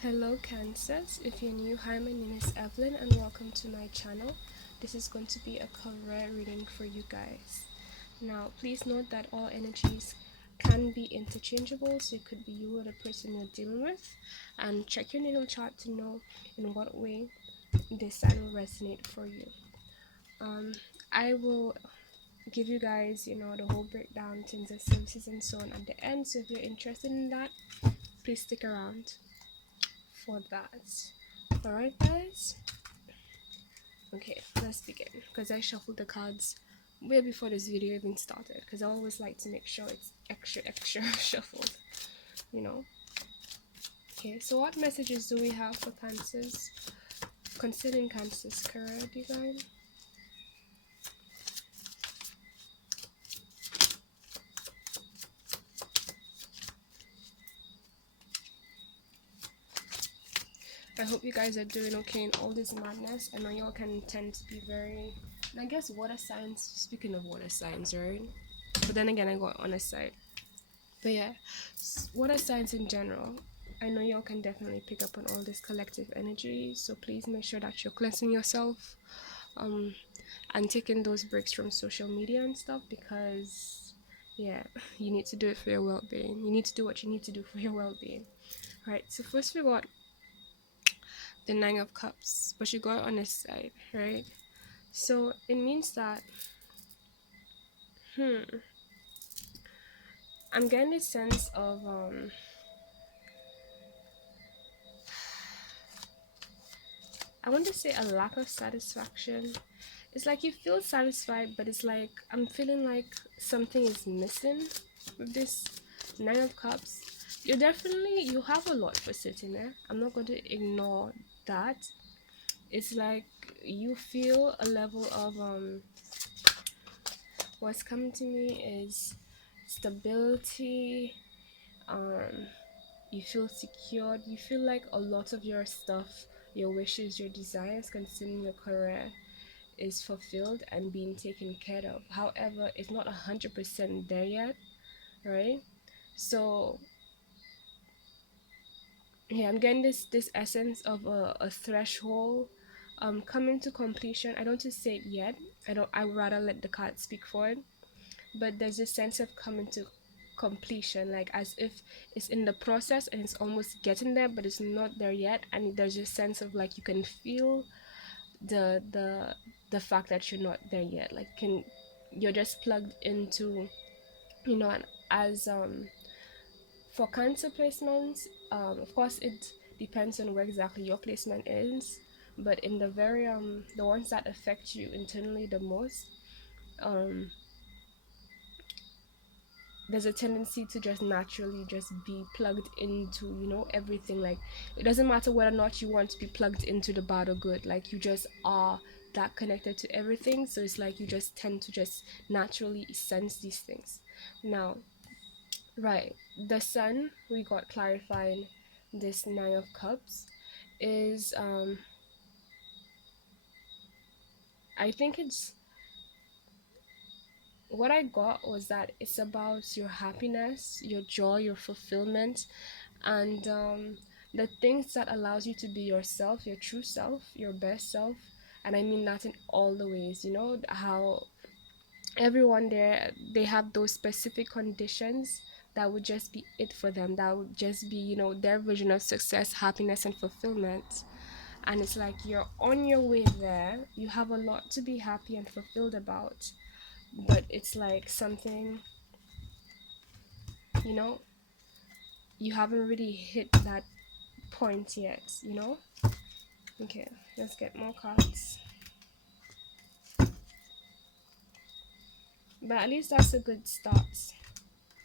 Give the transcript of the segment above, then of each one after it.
Hello Cancers, if you're new, hi, my name is Evelyn and welcome to my channel. This is going to be a career reading for you guys. Now please note that all energies can be interchangeable, so it could be you or the person you're dealing with, and check your natal chart to know in what way this sign will resonate for you. I will give you guys, the whole breakdown, terms of services and so on at the end, so if you're interested in that, please stick around for that. Alright guys, okay, let's begin, because I shuffled the cards way before this video even started, because I always like to make sure it's extra shuffled, you know. Okay, so what messages do we have for Cancers concerning Cancer's career, you guys? I hope you guys are doing okay in all this madness. I know y'all can tend to be very, and I guess water signs, speaking of water signs, right? But then again, I got on a side. But yeah, water signs in general, I know y'all can definitely pick up on all this collective energy, so please make sure that you're cleansing yourself, um, and taking those breaks from social media and stuff, because yeah, you need to do it for your well-being. You need to do what you need to do for your well-being. Right, so first we got the Nine of Cups, but you got it on this side, right? So it means that, I'm getting this sense of I want to say a lack of satisfaction. It's like you feel satisfied, but it's like I'm feeling like something is missing with this Nine of Cups. You have a lot for sitting there. I'm not going to ignore that. It's like you feel a level of what's coming to me is stability. um you feel secured. You feel like a lot of your stuff, your wishes, your desires concerning your career is fulfilled and being taken care of. However, it's not 100% there yet, right? So yeah, I'm getting this essence of a threshold coming to completion. I don't just say it yet. I would rather let the card speak for it. But there's a sense of coming to completion, like as if it's in the process and it's almost getting there, but it's not there yet. And there's a sense of like you can feel the fact that you're not there yet, like you're just plugged into, and as for Cancer placements, of course it depends on where exactly your placement is, but in the ones that affect you internally the most, um there's a tendency to just naturally just be plugged into, everything. Like it doesn't matter whether or not you want to be plugged into the bad or good, like you just are that connected to everything, so it's like you just tend to just naturally sense these things. Now, right, the Sun we got clarifying this Nine of Cups is I think it's what I got was that it's about your happiness, your joy, your fulfillment, and the things that allows you to be yourself, your true self, your best self. And I mean that in all the ways. You know how everyone there, they have those specific conditions that would just be it for them, that would just be, their vision of success, happiness, and fulfillment. And it's like you're on your way there, you have a lot to be happy and fulfilled about, but it's like something, you know you haven't really hit that point yet. Okay, let's get more cards. But at least that's a good start.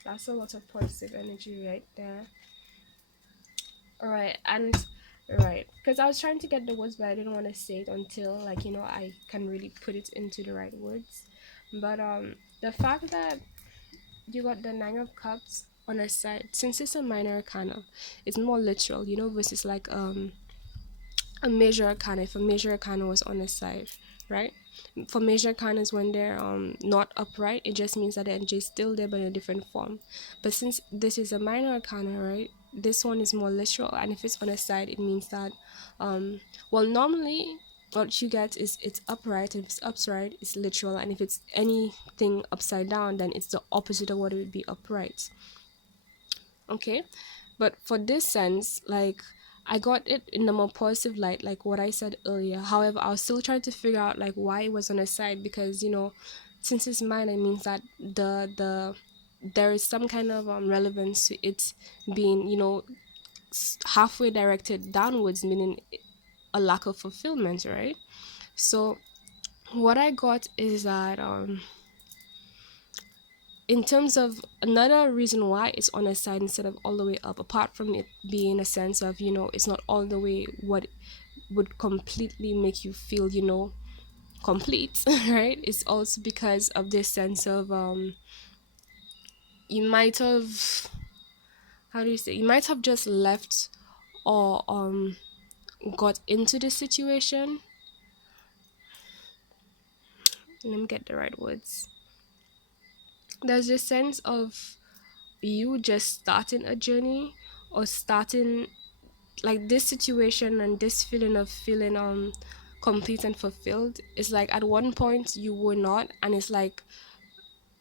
That's a lot of positive energy right there. Alright, and right, because I was trying to get the words, but I didn't want to say it until, like, I can really put it into the right words. But the fact that you got the Nine of Cups on a side, since it's a minor arcana, it's more literal, versus like a major arcana. If a major arcana was on the side, right? For major arcanas, when they're not upright, it just means that the energy is still there but in a different form. But since this is a minor arcana, right, this one is more literal, and if it's on a side, it means that well, normally what you get is it's upright. If it's upright, it's literal, and if it's anything upside down, then it's the opposite of what it would be upright. Okay, but for this sense, like, I got it in the more positive light, like what I said earlier. However, I was still trying to figure out like why it was on a side, because since it's mine, it means that there is some kind of relevance to it being halfway directed downwards, meaning a lack of fulfillment, right? So what I got is that in terms of another reason why it's on a side instead of all the way up, apart from it being a sense of it's not all the way what would completely make you feel complete, right? It's also because of this sense of you might have, how do you say, you might have just left or got into the situation. Let me get the right words. There's this sense of you just starting a journey, or starting like this situation, and this feeling of feeling complete and fulfilled. It's like at one point you were not, and it's like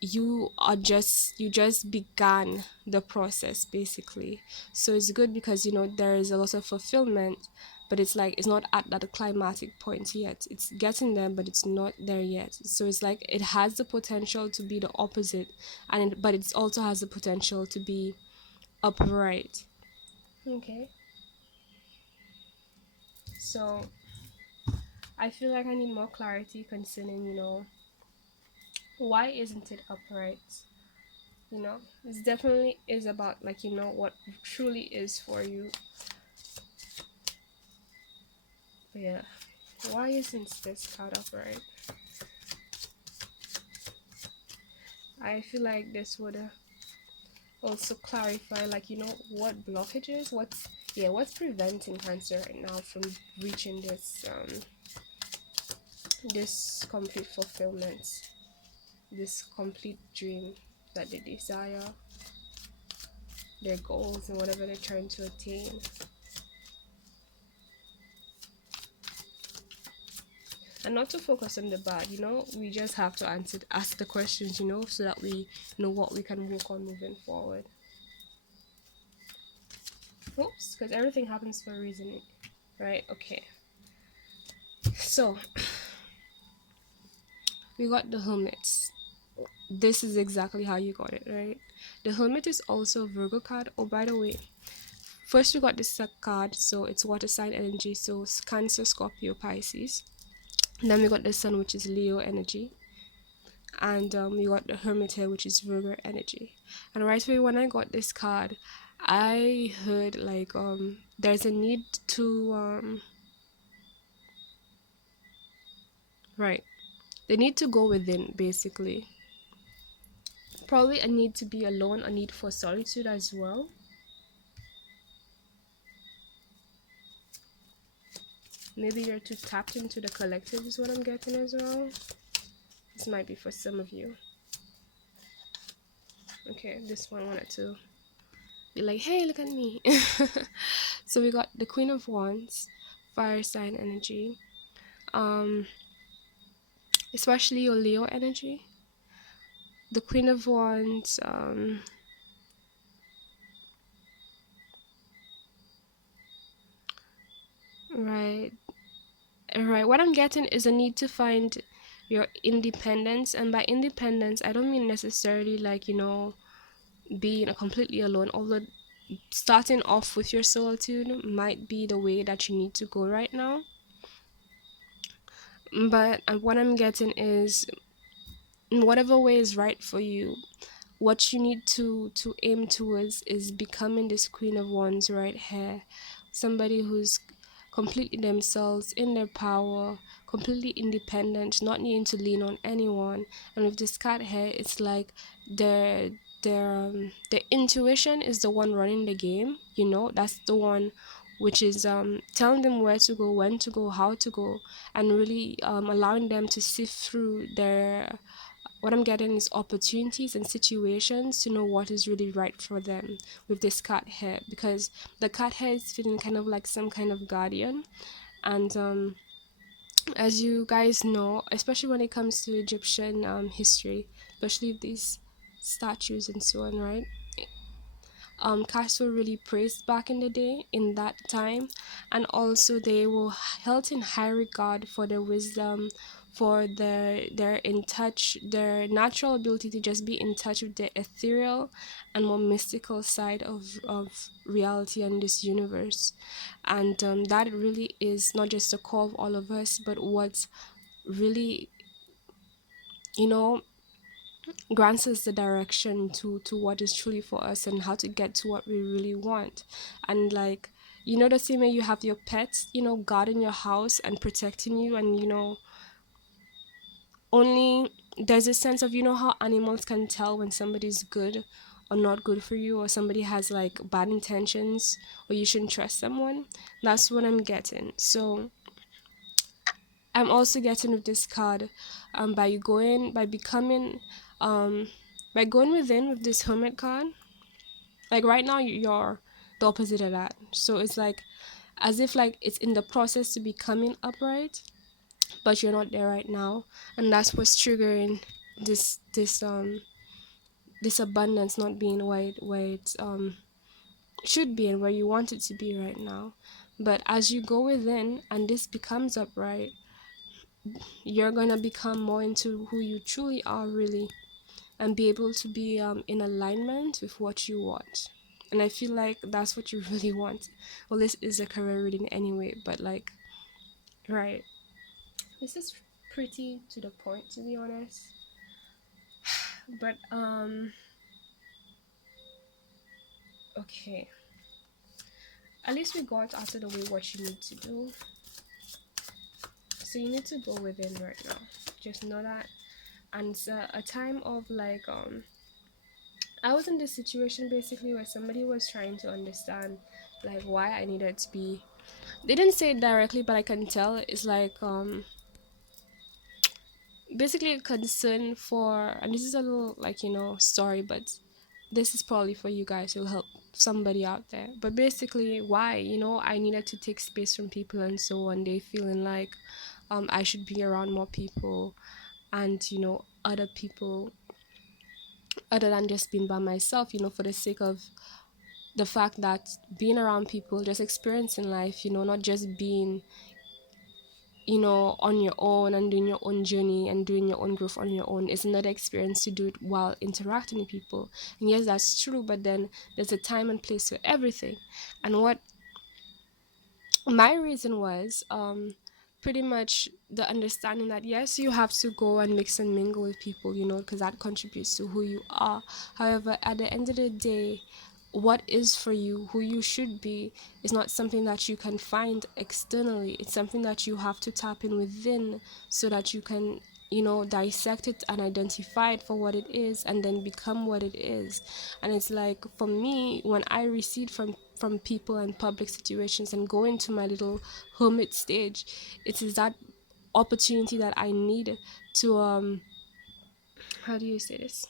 you just began the process basically. So it's good because there is a lot of fulfillment, but it's like it's not at that climatic point yet. It's getting there, but it's not there yet. So it's like it has the potential to be the opposite, but it also has the potential to be upright. Okay, so I feel like I need more clarity concerning why isn't it upright. It definitely is about like what truly is for you. But yeah, why isn't this card upright? I feel like this would also clarify like what blockages, what's preventing Cancer right now from reaching this complete fulfillment, this complete dream that they desire, their goals and whatever they're trying to attain. And not to focus on the bad, we just have to ask the questions, so that we know what we can work on moving forward. Oops, because everything happens for a reason, right? Okay, so we got the Hermits. This is exactly how you got it, right? The Hermit is also a Virgo card. Oh, by the way, first we got this card, so it's water sign energy, so Cancer, Scorpio, Pisces. And then we got the Sun, which is Leo energy, and we got the Hermit here, which is Virgo energy. And right away when I got this card, I heard like there's a need to right, they need to go within basically. Probably a need to be alone, a need for solitude as well. Maybe you're too tapped into the collective is what I'm getting as well. This might be for some of you. Okay, this one wanted to be like, hey, look at me. So we got the Queen of Wands, fire sign energy, um especially your Leo energy. The Queen of Wands, right, right, what I'm getting is a need to find your independence. And by independence, I don't mean necessarily like being completely alone, although starting off with your solitude might be the way that you need to go right now. But what I'm getting is, in whatever way is right for you, what you need to aim towards is becoming this Queen of Wands right here. Somebody who's completely themselves, in their power, completely independent, not needing to lean on anyone. And with this card here, it's like their intuition is the one running the game. That's the one which is telling them where to go, when to go, how to go, and really allowing them to sift through what I'm getting is opportunities and situations to know what is really right for them with this cat hair, because the cat hair is feeling kind of like some kind of guardian. And as you guys know, especially when it comes to Egyptian history, especially these statues and so on, right? Cats were really praised back in the day in that time, and also they were held in high regard for their wisdom, for their in touch, their natural ability to just be in touch with the ethereal and more mystical side of reality and this universe. And that really is not just the core of all of us, but what's really, you know, grants us the direction to what is truly for us and how to get to what we really want. And like, the same way you have your pets, guarding your house and protecting you, and only there's a sense of, how animals can tell when somebody's good or not good for you, or somebody has like bad intentions, or you shouldn't trust someone. That's what I'm getting. So I'm also getting with this card, by becoming, um by going within with this hermit card. Like right now, you're the opposite of that. So it's like as if like it's in the process to becoming upright, but you're not there right now, and that's what's triggering this abundance not being where it should be and where you want it to be right now. But as you go within and this becomes upright, you're gonna become more into who you truly are, really, and be able to be in alignment with what you want. And I feel like that's what you really want. Well, this is a career reading anyway, but like, right. This is pretty to the point, to be honest. But okay. At least we got out of the way what you need to do. So you need to go within right now. Just know that. And it's a time of like I was in this situation basically where somebody was trying to understand like why I needed to be. They didn't say it directly, but I can tell it's like basically a concern for, and this is a little like story, but this is probably for you guys. It'll help somebody out there. But basically, why I needed to take space from people and so on. They feeling like I should be around more people, and other people other than just being by myself, for the sake of the fact that being around people, just experiencing life, not just being, on your own and doing your own journey and doing your own growth on your own, is another experience to do it while interacting with people. And yes, that's true, but then there's a time and place for everything. And what my reason was pretty much the understanding that yes, you have to go and mix and mingle with people, because that contributes to who you are. However, at the end of the day, what is for you, who you should be, is not something that you can find externally. It's something that you have to tap in within, so that you can dissect it and identify it for what it is, and then become what it is. And it's like, for me, when I recede from people and public situations and go into my little hermit stage, it is that opportunity that I need to how do you say this,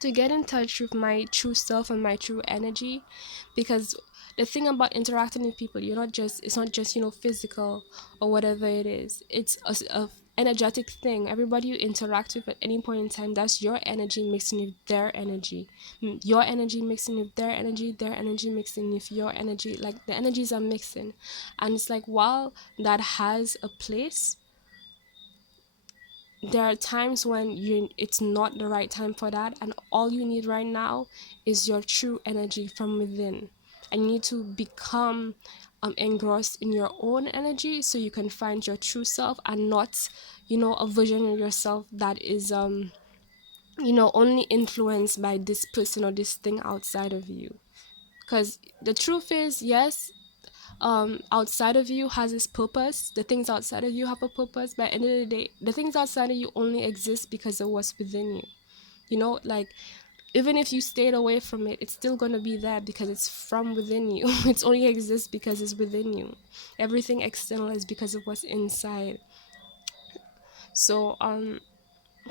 to get in touch with my true self and my true energy. Because the thing about interacting with people, it's not just physical or whatever it is. It's a energetic thing. Everybody you interact with at any point in time, that's your energy mixing with their energy. Your energy mixing with their energy mixing with your energy. Like, the energies are mixing. And it's like, while that has a place, there are times when it's not the right time for that, and all you need right now is your true energy from within. And you need to become engrossed in your own energy, so you can find your true self, and not a version of yourself that is only influenced by this person or this thing outside of you. Because the truth is, yes, outside of you has its purpose. The things outside of you have a purpose, but at the end of the day, the things outside of you only exist because of what's within you. Like, even if you stayed away from it, it's still going to be there because it's from within you. It only exists because it's within you. Everything external is because of what's inside. So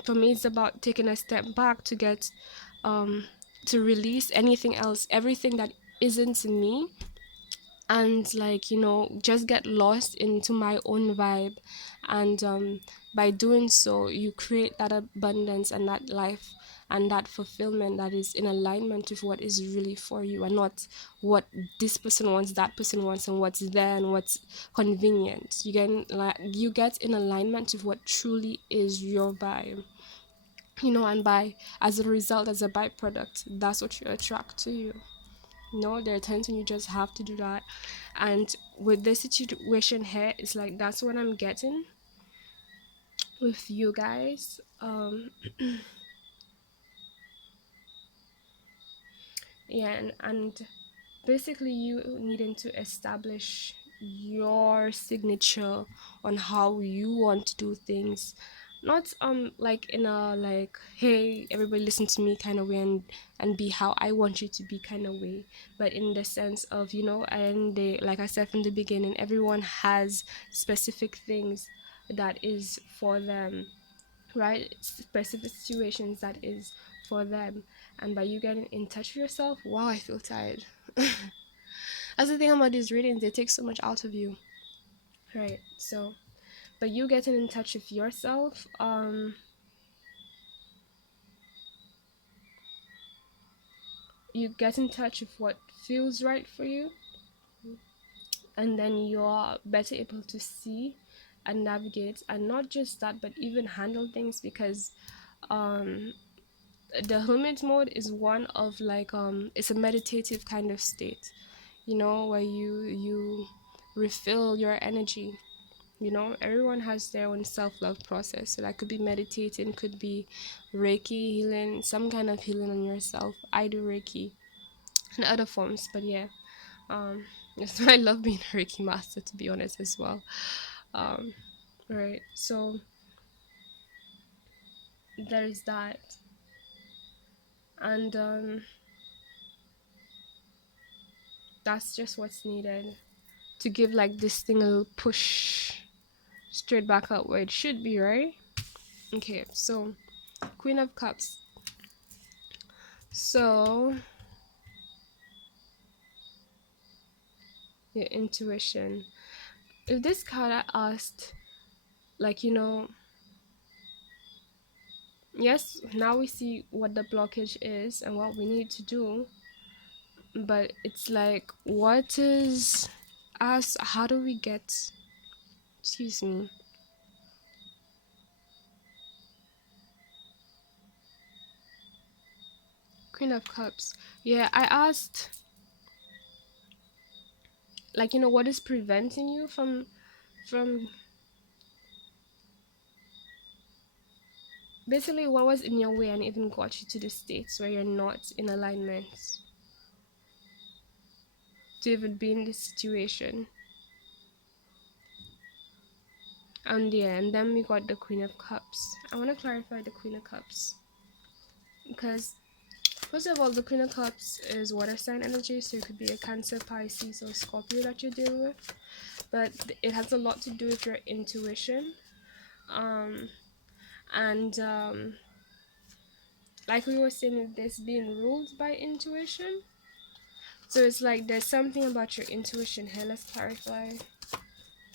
For me, it's about taking a step back to get um to release anything else, everything that isn't me, and like, just get lost into my own vibe. And by doing so, you create that abundance and that life and that fulfillment that is in alignment with what is really for you, and not what this person wants, that person wants, and what's there and what's convenient. You get in alignment with what truly is your vibe, and by as a result, as a byproduct, that's what you attract to you. No, there are times when you just have to do that. And with this situation here, it's like that's what I'm getting with you guys. Yeah, and basically you needing to establish your signature on how you want to do things, not like in a like, hey, everybody listen to me kind of way, and be how I want you to be kind of way, but in the sense of, and they, like I said from the beginning, everyone has specific things that is for them, right? Specific situations that is for them. And by you getting in touch with yourself, wow, I feel tired. That's the thing about these readings, they take so much out of you, right? So, but you getting in touch with yourself, you get in touch with what feels right for you, and then you're better able to see and navigate, and not just that, but even handle things, because um the hermit mode is one of like, it's a meditative kind of state, where you refill your energy. Everyone has their own self-love process, so that could be meditating, could be Reiki healing, some kind of healing on yourself. I do Reiki and other forms, but yeah, um that's why I love being a Reiki master, to be honest, as well. um right, so there's that. And that's just what's needed to give like this thing a little push straight back up where it should be, right? Okay, so Queen of Cups. So your intuition. If this card I asked, like, yes, now we see what the blockage is and what we need to do, but it's like, what is us? How do we get? Excuse me. Queen of Cups. Yeah, I asked, like, what is preventing you from basically what was in your way and even got you to the states where you're not in alignment to even be in this situation. And yeah, and then we got the Queen of Cups. I want to clarify the Queen of Cups, because first of all, the Queen of Cups is water sign energy, so it could be a Cancer, Pisces, or Scorpio that you're dealing with, but it has a lot to do with your intuition. um and like we were saying, with this being ruled by intuition, so it's like there's something about your intuition here. Let's clarify.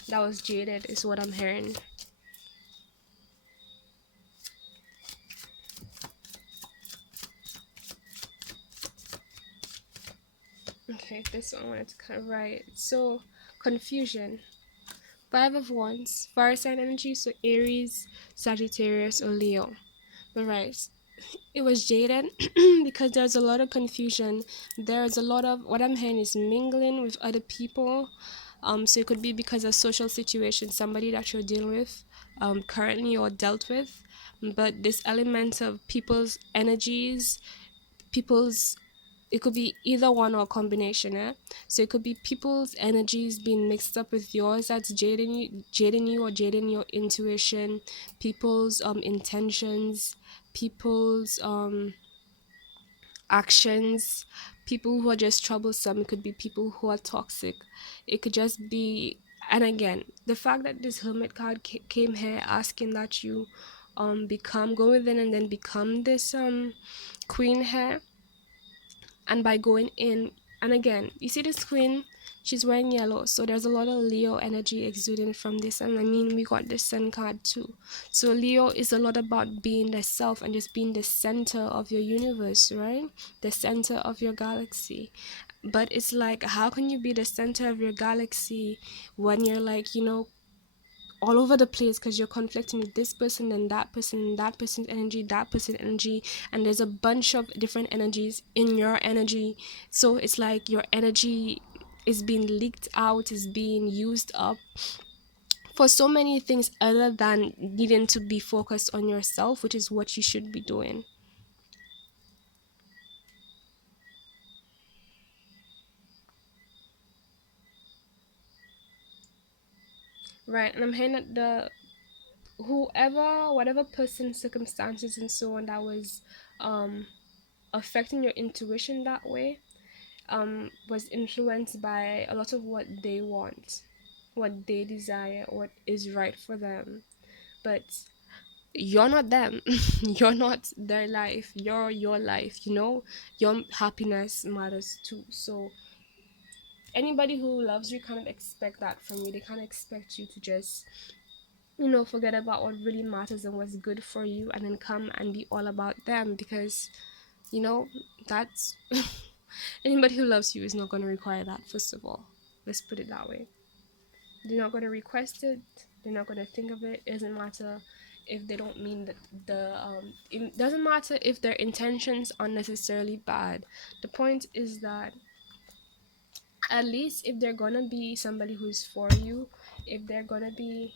That was jaded, is what I'm hearing. Okay, this one I wanted to kind of write. So, confusion. Five of Wands, fire sign energy, so Aries, Sagittarius, or Leo. But right, it was jaded because there's a lot of confusion. There's a lot of, what I'm hearing is mingling with other people. So it could be because of social situation, somebody that you're dealing with, currently or dealt with. But this element of people's energies, people's, it could be either one or a combination, eh? So it could be people's energies being mixed up with yours, that's jading you or jading your intuition, people's intentions, people's actions, people who are just troublesome. It could be people who are toxic. It could just be, and again, the fact that this hermit card came here asking that you go within and then become this queen here. And by going in, and again, you see this queen, she's wearing yellow, so there's a lot of Leo energy exuding from this. And I mean, we got the sun card too, so Leo is a lot about being the self and just being the center of your universe, right? The center of your galaxy. But it's like, how can you be the center of your galaxy when you're like, all over the place, because you're conflicting with this person and that person and that person's energy, that person's energy, and there's a bunch of different energies in your energy. So it's like your energy is being leaked out, is being used up for so many things other than needing to be focused on yourself, which is what you should be doing. Right. And I'm hearing that the whoever, whatever person's circumstances and so on that was um affecting your intuition that way, was influenced by a lot of what they want, what they desire, what is right for them. But you're not them. You're not their life. You're your life. Your happiness matters too. So anybody who loves you kind of expect that from you. They kind of expect you to just forget about what really matters and what's good for you, and then come and be all about them, because you know that's anybody who loves you is not going to require that. First of all, let's put it that way. They're not going to request it. They're not going to think of it. It doesn't matter if they don't mean that it doesn't matter if their intentions are necessarily bad. The point is that at least if they're gonna be somebody who's for you, if they're gonna be,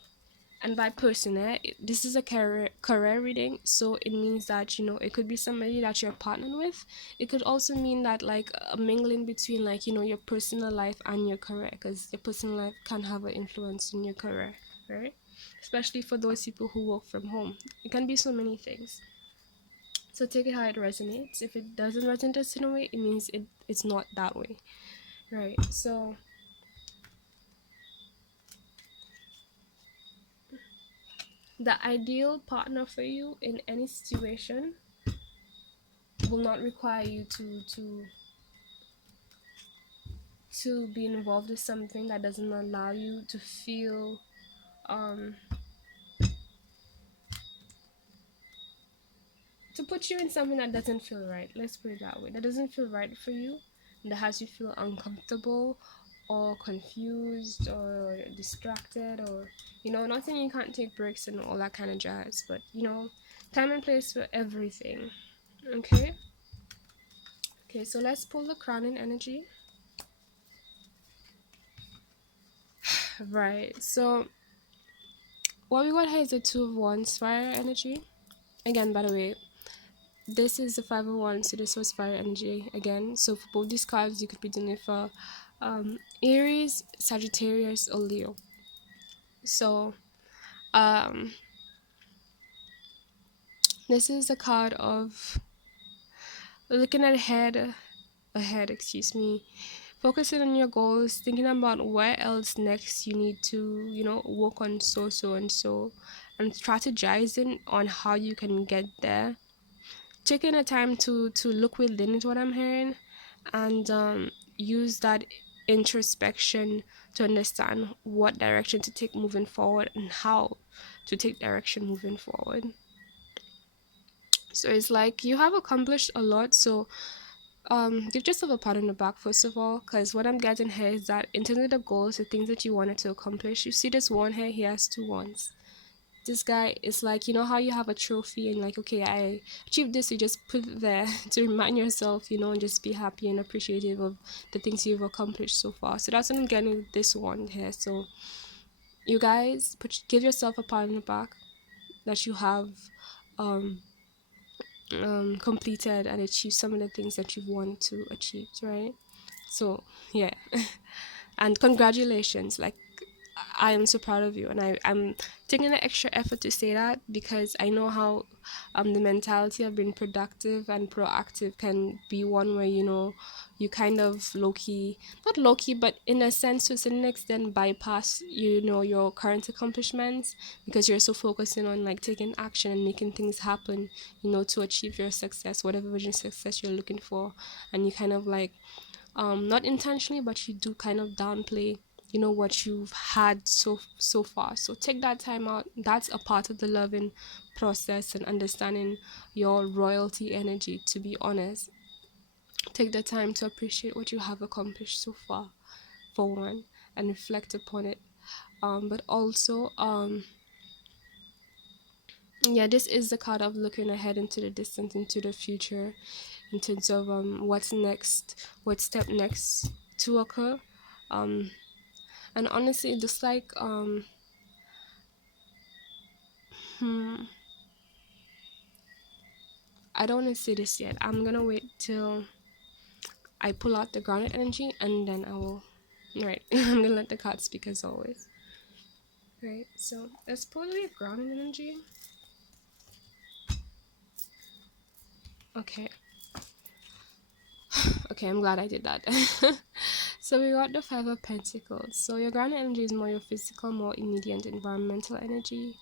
and by person, this is a career reading, so it means that it could be somebody that you're partnered with. It could also mean that, like, a mingling between, like, your personal life and your career, because your personal life can have an influence in your career, right? Especially for those people who work from home, it can be so many things. So take it how it resonates. If it doesn't resonate in a way, it means it's not that way, right? So the ideal partner for you in any situation will not require you to be involved with something that doesn't allow you to feel um to put you in something that doesn't feel right. Let's put it that way. That doesn't feel right for you, and that has you feel uncomfortable or confused or distracted, or not saying you can't take breaks and all that kind of jazz, but time and place for everything. Okay. Okay, so let's pull the crowning energy. Right. So what we got here is the Two of Wands, fire energy. Again, by the way, this is the Five of Wands, so this was fire energy again. So for both these cards, you could be doing it for Aries, Sagittarius, or Leo. So um, this is a card of looking ahead, excuse me, focusing on your goals, thinking about where else next you need to, work on so and so, and strategizing on how you can get there. Taking a time to look within is what I'm hearing, and use that introspection to understand what direction to take moving forward and how to take direction moving forward. So it's like you have accomplished a lot. So give yourself a pat on the back first of all, because what I'm getting here is that in terms of the goals, the things that you wanted to accomplish, you see this one here, he has two ones. This guy is like, how you have a trophy and like, okay, I achieved this, you just put it there to remind yourself, and just be happy and appreciative of the things you've accomplished so far. So that's what I'm getting with this one here. So you guys give yourself a pat on the back that you have um completed and achieved some of the things that you've wanted to achieve, right? So yeah. And congratulations, like, I am so proud of you, and I'm taking the extra effort to say that because I know how the mentality of being productive and proactive can be one where, you know, you kind of low-key, not low-key, but in a sense, to a certain extent, bypass, you know, your current accomplishments, because you're so focusing on like taking action and making things happen, you know, to achieve your success, whatever version of success you're looking for. And you kind of like, not intentionally, but you do kind of downplay, you know, what you've had so far. So take that time out. That's a part of the loving process and understanding your royalty energy, to be honest. Take the time to appreciate what you have accomplished so far, for one, and reflect upon it. But also, yeah, this is the card of looking ahead into the distance, into the future, in terms of what's next, what step next to occur. um and honestly, just like hmm, I don't want to say this yet. I'm gonna wait till I pull out the grounded energy, and then I will, right. I'm gonna let the cards speak as always. Right, so let's pull the grounded energy. Okay. Okay, I'm glad I did that. So we got the Five of Pentacles. So your grounded energy is more your physical, more immediate environmental energy.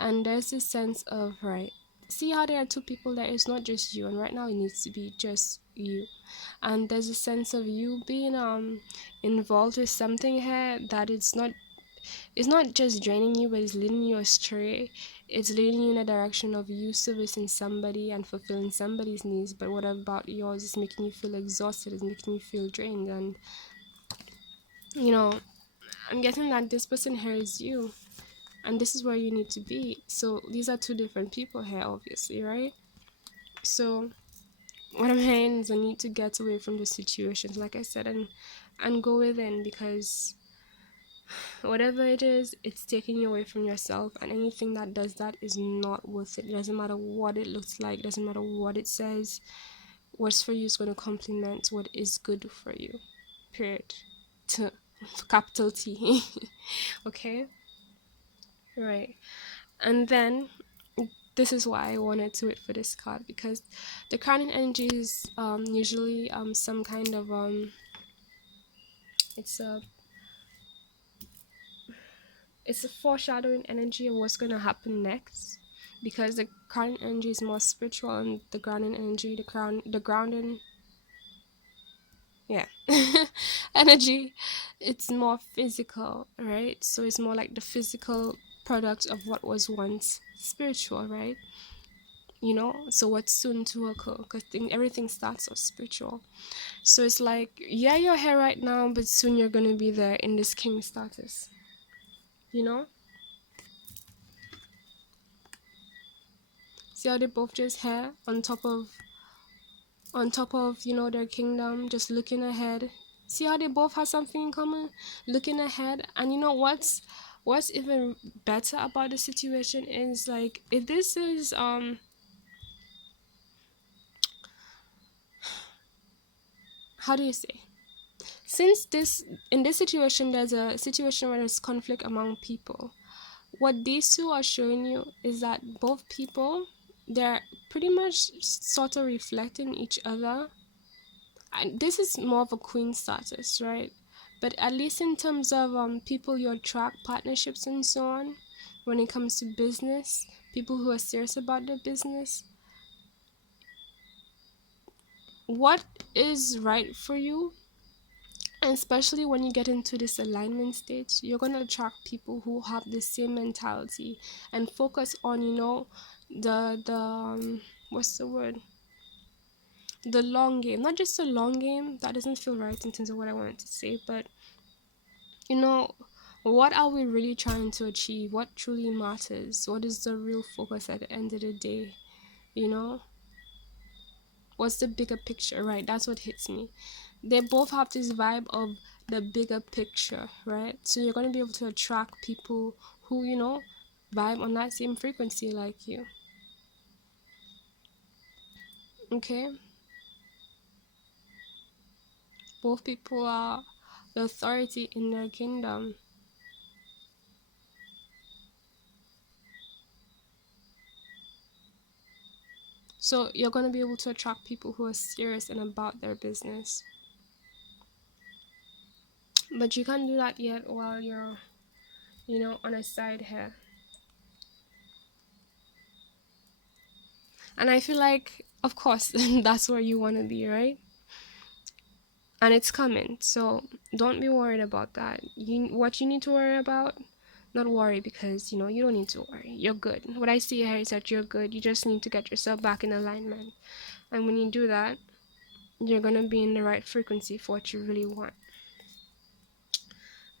And there's this sense of, right, see how there are two people there, it's not just you, and right now it needs to be just you. And there's a sense of you being involved with something here that it's not just draining you, but it's leading you astray. It's leading you in a direction of you servicing somebody and fulfilling somebody's needs, but what about yours is making you feel exhausted, it's making you feel drained. And you know, I'm getting that this person here is you, and this is where you need to be. So these are two different people here, obviously, right? So what I'm hearing is I need to get away from the situations, like I said, and go within, because whatever it is, it's taking you away from yourself, and anything that does that is not worth it. It doesn't matter what it looks like, it doesn't matter what it says. What's for you is going to complement what is good for you, period. To capital T. Okay, right. And then this is why I wanted to wait for this card, because the crowning energy is usually some kind of it's a it's a foreshadowing energy of what's going to happen next, because the crowning energy is more spiritual, and the grounding energy, the grounding, yeah, energy, it's more physical, right? So it's more like the physical product of what was once spiritual, right? You know, so what's soon to occur, because everything starts off spiritual. So it's like, yeah, you're here right now, but soon you're gonna be there in this king status, you know. See how they both just here on top of, you know, their kingdom, just looking ahead. See how they both have something in common, looking ahead. And you know what's even better about the situation is, like, if this is how do you say, since this in this situation, there's a situation where there's conflict among people. What these two are showing you is that both people, they're pretty much sort of reflecting each other. And this is more of a queen status, right? But at least in terms of people you attract, partnerships and so on, when it comes to business, people who are serious about their business, what is right for you, and especially when you get into this alignment stage, you're going to attract people who have the same mentality and focus on, you know, the what's the word, the long game. Not just the long game, that doesn't feel right in terms of what I wanted to say, but you know, what are we really trying to achieve, what truly matters, what is the real focus at the end of the day, you know, what's the bigger picture, right? That's what hits me. They both have this vibe of the bigger picture, right? So you're going to be able to attract people who, you know, vibe on that same frequency like you. Okay, both people are the authority in their kingdom. So you're going to be able to attract people who are serious and about their business. But you can't do that yet while you're, on a side here. And I feel like, of course, that's where you want to be, right? And it's coming. So don't be worried about that. What you need to worry about, not worry, because you don't need to worry. You're good. What I see here is that you're good. You just need to get yourself back in alignment. And when you do that, you're gonna be in the right frequency for what you really want.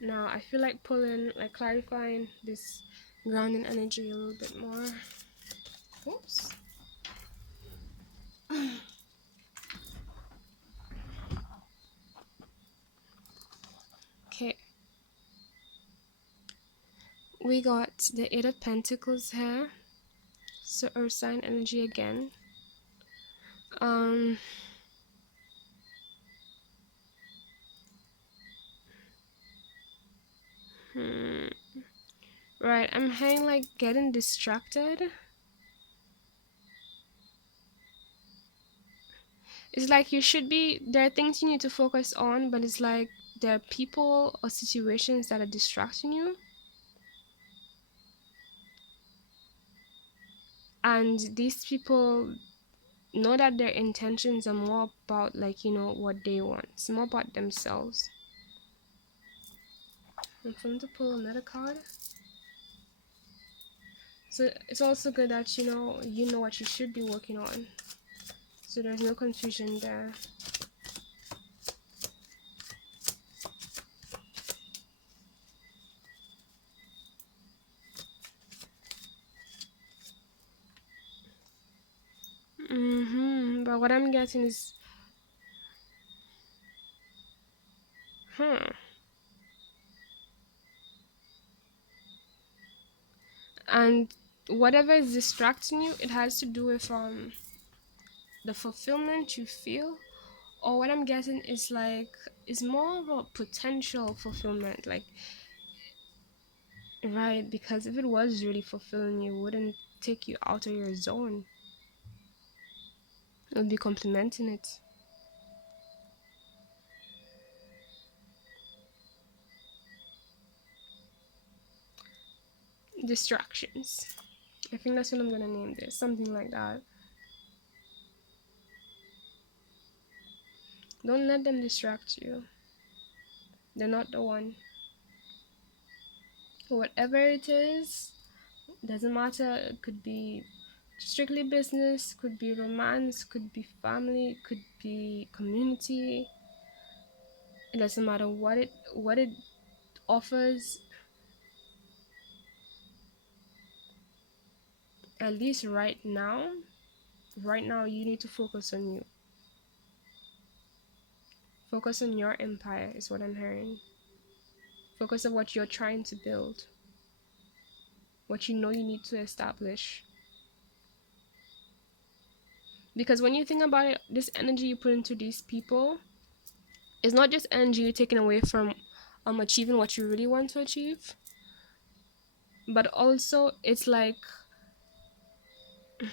Now I feel like pulling, like clarifying this grounding energy a little bit more. Oops. Okay, we got the Eight of Pentacles here. So Earth sign energy again. Um hmm, right, I'm having like getting distracted. It's like you should be, there are things you need to focus on, but it's like there are people or situations that are distracting you. And these people know that their intentions are more about, like, what they want. It's more about themselves. I'm going to pull another card. So it's also good that you know what you should be working on. So there's no confusion there. But what I'm getting is, hmm. And whatever is distracting you, it has to do with the fulfillment you feel. Or what I'm getting is like, it's more of a potential fulfillment, like, right? Because if it was really fulfilling you, it wouldn't take you out of your zone. It would be complementing it. Distractions, I think that's what I'm gonna name this, something like that. Don't let them distract you. They're not the one. Whatever it is, doesn't matter. It could be strictly business, could be romance, could be family, could be community. It doesn't matter what it offers. At least right now you need to focus on you. Focus on your empire is what I'm hearing. Focus on what you're trying to build, what you know you need to establish. Because when you think about it, this energy you put into these people is not just energy you're taking away from achieving what you really want to achieve, but also it's like,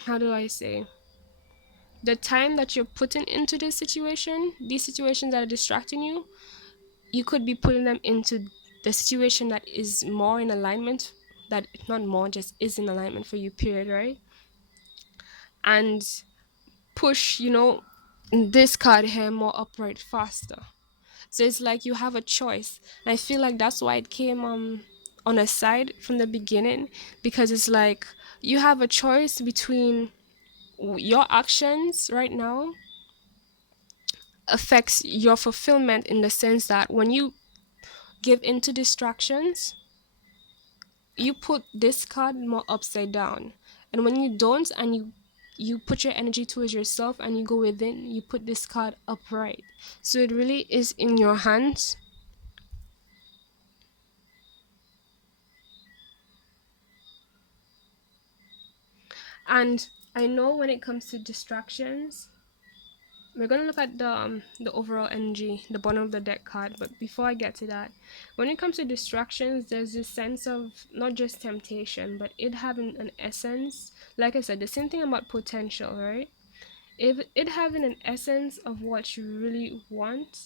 how do I say, the time that you're putting into this situation, these situations that are distracting you, you could be putting them into the situation that is more in alignment, that not more, just is in alignment for you, period, right? And push, this card here more upright faster. So it's like you have a choice. And I feel like that's why it came on a side from the beginning, because it's like you have a choice between your actions right now affects your fulfillment, in the sense that when you give into distractions, you put this card more upside down. And when you don't, and you put your energy towards yourself and you go within, you put this card upright. So it really is in your hands. And I know when it comes to distractions, we're gonna look at the overall energy, the bottom of the deck card. But before I get to that, when it comes to distractions, there's this sense of not just temptation, but it having an essence. Like I said, the same thing about potential, right? if it having an essence of what you really want,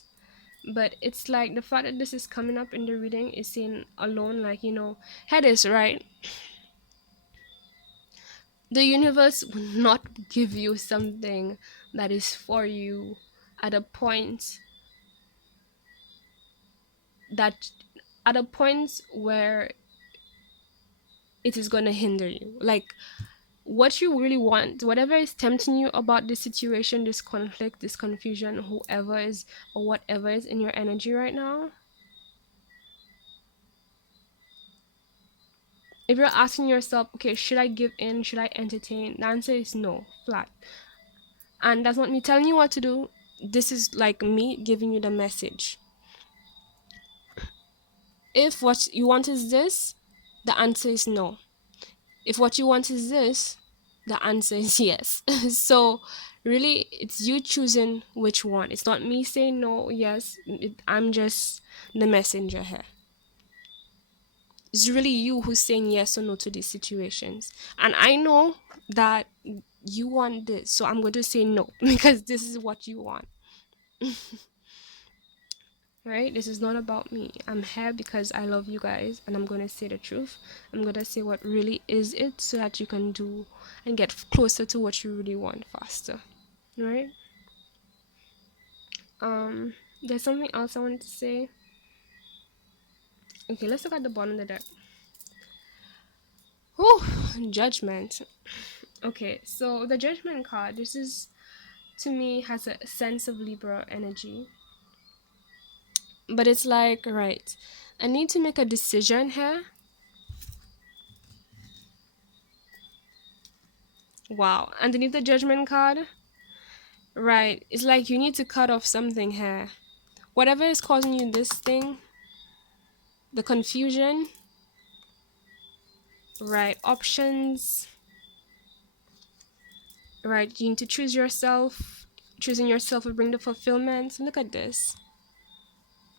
but it's like the fact that this is coming up in the reading is saying alone, like, head is right. The universe will not give you something that is for you at a point that at a point where it is going to hinder you. Like, what you really want, whatever is tempting you about this situation, this conflict, this confusion, whoever is or whatever is in your energy right now, if you're asking yourself, okay, should I give in, should I entertain, the answer is no, flat. And that's not me telling you what to do. This is like me giving you the message. If what you want is this, the answer is no. If what you want is this, the answer is yes. So really, it's you choosing which one. It's not me saying no, yes. I'm just the messenger here. It's really you who's saying yes or no to these situations. And I know that you want this, so I'm going to say no because this is what you want. Right? This is not about me. I'm here because I love you guys and I'm going to say the truth. I'm going to say what really is it so that you can do and get closer to what you really want faster. Right? There's something else I wanted to say. Okay, let's look at the bottom of the deck. Whew, judgment. Okay, so the judgment card, this is to me has a sense of Libra energy. But it's like, right, I need to make a decision here. Wow. Underneath the judgment card, right, it's like you need to cut off something here. Whatever is causing you this thing, the confusion, right, options, right, you need to choose yourself. Choosing yourself will bring the fulfillment. Look at this.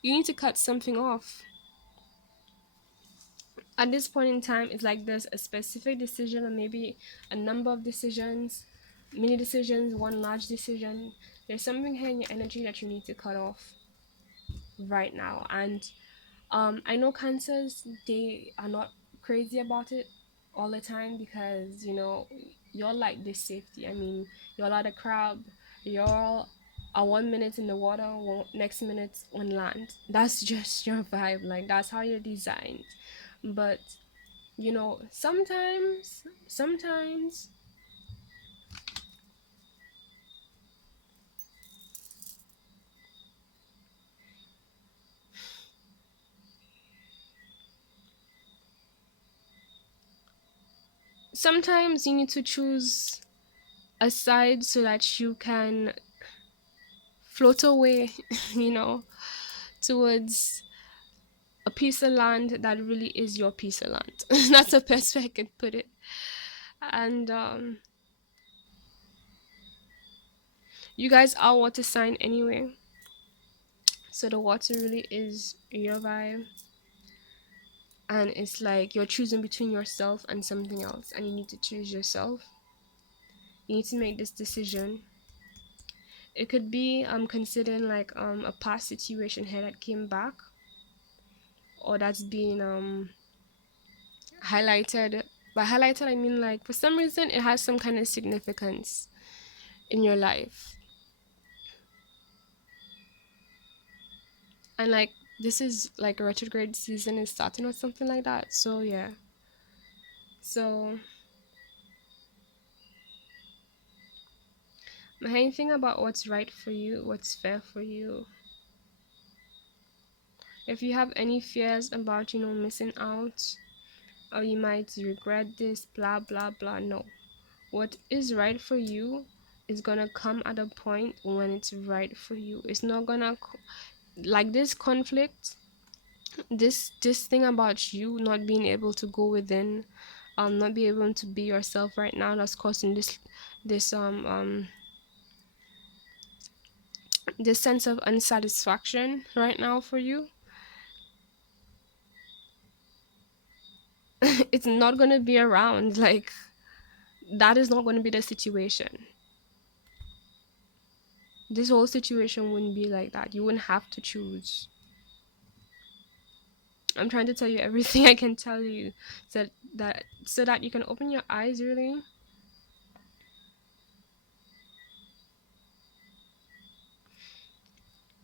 You need to cut something off. At this point in time, it's like there's a specific decision or maybe a number of decisions, many decisions, one large decision. There's something here in your energy that you need to cut off right now. And I know cancers, they are not crazy about it all the time because, you're like this safety. I mean, you're like a crab. You're a 1 minute in the water, next minute on land. That's just your vibe. Like, that's how you're designed. But sometimes you need to choose a side so that you can float away, you know, towards a piece of land that really is your piece of land. That's the best way I can put it. And you guys are water sign anyway, so the water really is your vibe. And it's like you're choosing between yourself and something else, and you need to choose yourself. You need to make this decision. It could be considering like a past situation here that came back, or that's being highlighted. By highlighted, I mean like for some reason it has some kind of significance in your life. And like this is like a retrograde season is starting or something like that. So yeah. So my main thing about what's right for you, what's fair for you. If you have any fears about, missing out, or you might regret this, blah blah blah, no. What is right for you is gonna come at a point when it's right for you. It's not gonna like this conflict, this thing about you not being able to go within, not be able to be yourself right now, that's causing this this sense of unsatisfaction right now for you. It's not gonna be around. Like, that is not gonna be the situation. this whole situation wouldn't be like that. You wouldn't have to choose. I'm trying to tell you everything I can tell you, so that you can open your eyes, really.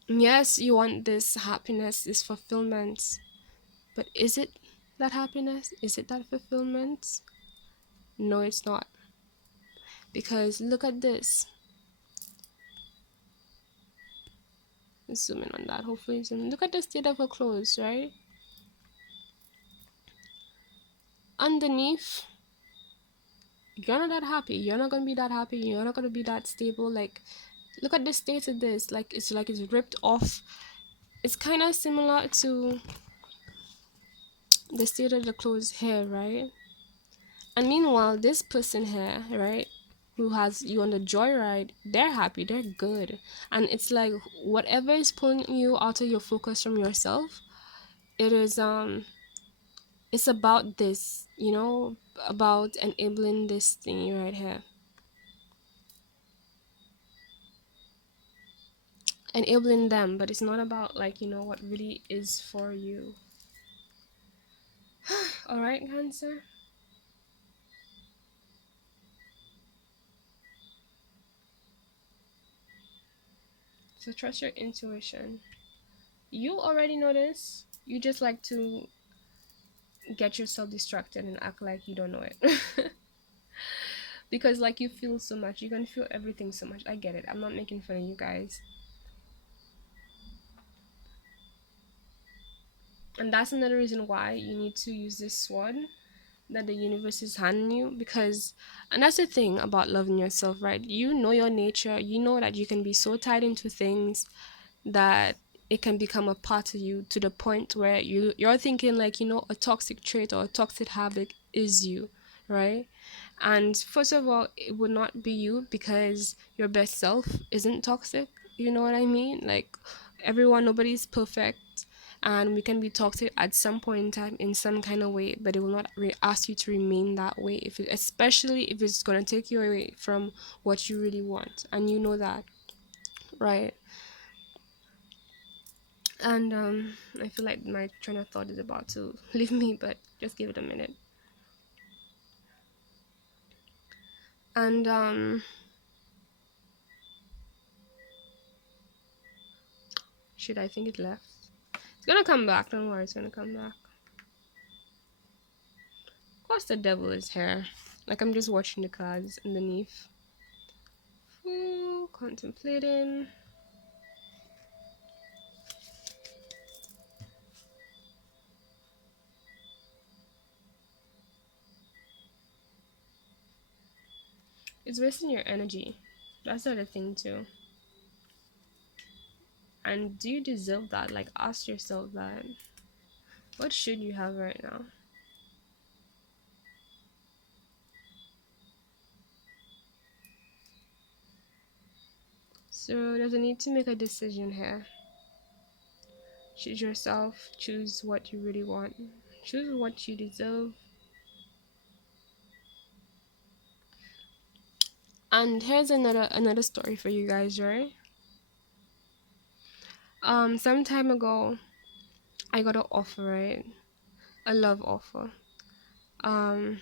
Yes, you want this happiness, this fulfillment, but is it that happiness? Is it that fulfillment? No, it's not. Because look at this. Let's zoom in on that. Hopefully, zoom. Look at the state of her clothes, right? Underneath, you're not that happy. You're not gonna be that happy. You're not gonna be that stable. Like, look at the state of this. Like it's ripped off. It's kind of similar to the state of the clothes here, right? And meanwhile, this person here, right, who has you on the joyride, they're happy, they're good. And it's like whatever is pulling you out of your focus from yourself, it is it's about this, about enabling this thing right here. Enabling them, but it's not about like, what really is for you. All right, Cancer. So trust your intuition. You already know this. You just like to get yourself distracted and act like you don't know it. Because like you feel so much, you can feel everything so much. I get it. I'm not making fun of you guys. And that's another reason why you need to use this sword that the universe is handing you. Because, and that's the thing about loving yourself, right? You know your nature. You know that you can be so tied into things that it can become a part of you, to the point where you're thinking like, a toxic trait or a toxic habit is you, right? And first of all, it would not be you, because your best self isn't toxic. You know what I mean? Like, everyone, nobody's perfect, and we can be toxic at some point in time in some kind of way, but it will not ask you to remain that way, especially if it's going to take you away from what you really want, and you know that, right? And I feel like my train of thought is about to leave me, but just give it a minute. And shit, I think it left. It's gonna come back. Don't worry, it's gonna come back. Of course, the devil is here. Like, I'm just watching the cards underneath. Ooh, contemplating. It's wasting your energy. That's the other thing too. And do you deserve that? Like, ask yourself that. What should you have right now? So there's a need to make a decision here. Choose yourself. Choose what you really want. Choose what you deserve. And here's another story for you guys, right? Some time ago, I got an offer, right? A love offer. Um,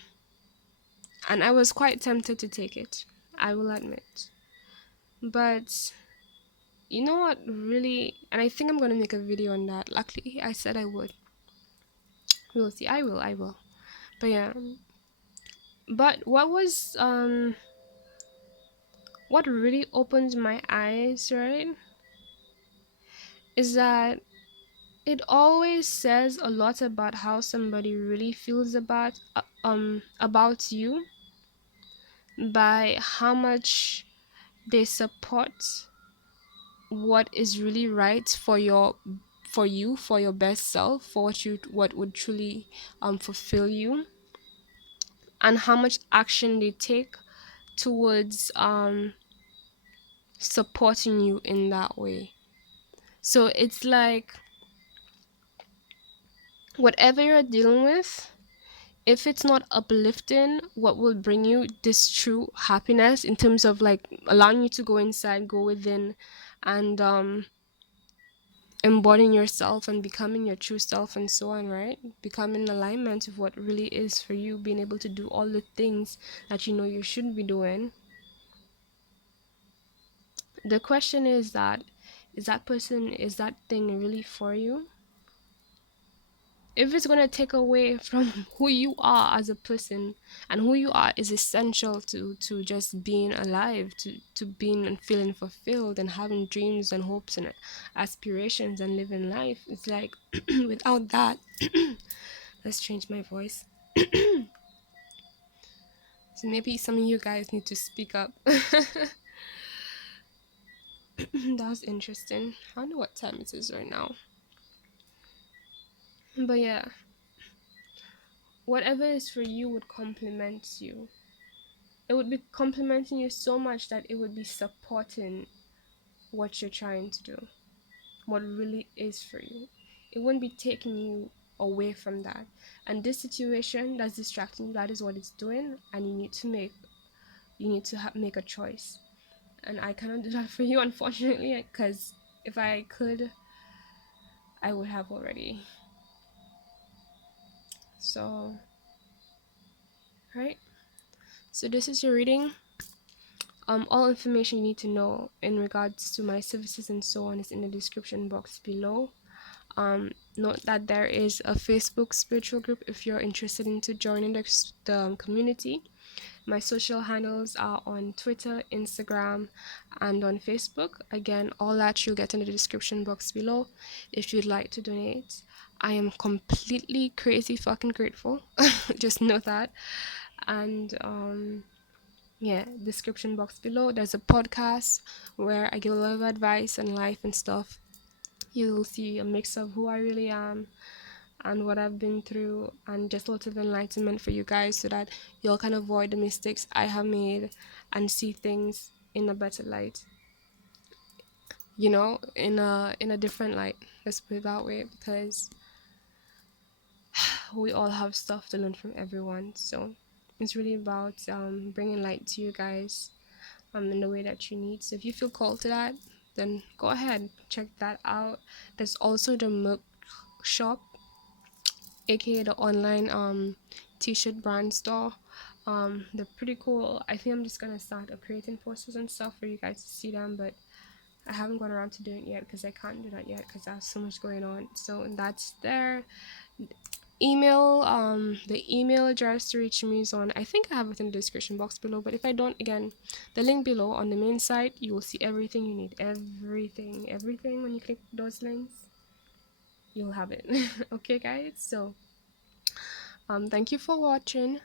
and I was quite tempted to take it. I will admit. But you know what, really, and I think I'm gonna make a video on that. Luckily, I said I would. We'll see. I will. But yeah. But what really opened my eyes, right, is that it always says a lot about how somebody really feels about you by how much they support what is really right for your best self, for what would truly fulfill you, and how much action they take towards supporting you in that way. So it's like, whatever you're dealing with, if it's not uplifting, what will bring you this true happiness in terms of like allowing you to go inside, go within, and embodying yourself and becoming your true self and so on, right? Becoming in alignment with what really is for you, being able to do all the things that you know you should be doing. The question is that person, is that thing really for you? If it's going to take away from who you are as a person, and who you are is essential to just being alive, to being and feeling fulfilled and having dreams and hopes and aspirations and living life, it's like without that, let's change my voice. So maybe some of you guys need to speak up. That was interesting. I don't know what time it is right now, but yeah, whatever is for you would complement you. It would be complimenting you so much that it would be supporting what you're trying to do, what really is for you. It wouldn't be taking you away from that. And this situation that's distracting you, that is what it's doing, and you need to make a choice. And I cannot do that for you, unfortunately, because if I could, I would have already. So, right. So this is your reading. All information you need to know in regards to my services and so on is in the description box below. Note that there is a Facebook spiritual group if you're interested into joining the community. My social handles are on Twitter, Instagram, and on Facebook. Again, all that you'll get in the description box below if you'd like to donate. I am completely crazy fucking grateful. Just know that. And yeah, description box below. There's a podcast where I give a lot of advice on life and stuff. You'll see a mix of who I really am and what I've been through, and just a lot of enlightenment for you guys so that y'all can avoid the mistakes I have made and see things in a better light. You know, in a different light. Let's put it that way, because we all have stuff to learn from everyone. So it's really about bringing light to you guys in the way that you need. So if you feel called to that, then go ahead, check that out. There's also the Merc shop, aka the online t-shirt brand store. They're pretty cool. I think I'm just gonna start creating posters and stuff for you guys to see them, but I haven't gone around to doing it yet because I can't do that yet because I have so much going on. So that's there. Email, the email address to reach me is on, I think I have it in the description box below, but if I don't, again, the link below on the main site, you will see everything you need. Everything. When you click those links, you'll have it. Okay, guys. So thank you for watching.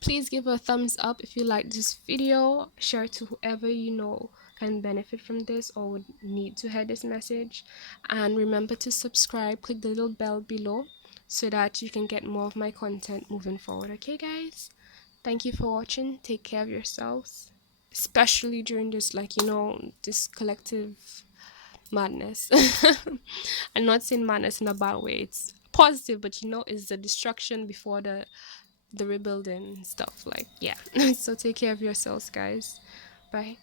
Please give a thumbs up if you like this video. Share it to whoever you know can benefit from this or would need to hear this message. And remember to subscribe. Click the little bell below so that you can get more of my content moving forward. Okay, guys? Thank you for watching. Take care of yourselves, especially during this, like, this collective madness. I'm not saying madness in a bad way. It's positive, but it's the destruction before the rebuilding stuff. Like, yeah. So take care of yourselves, guys. Bye.